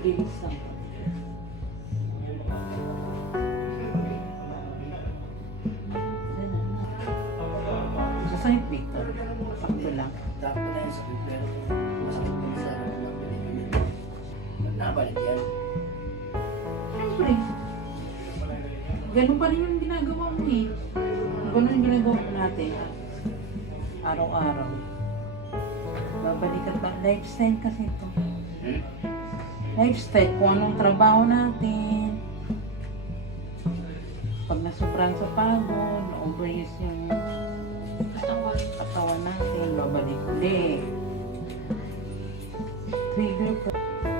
Release lang. Sa. Ganun pa rin yung ginagawa mo eh. Ganun yung ginagawa natin. Araw-araw. Babalikan pa. Lifestyle kasi ito. Hmm? Lifestyle. Kung anong trabaho natin. Pag nasobrang sa pagod, na-overuse yung katawan natin, babalik ulit. Trigger po.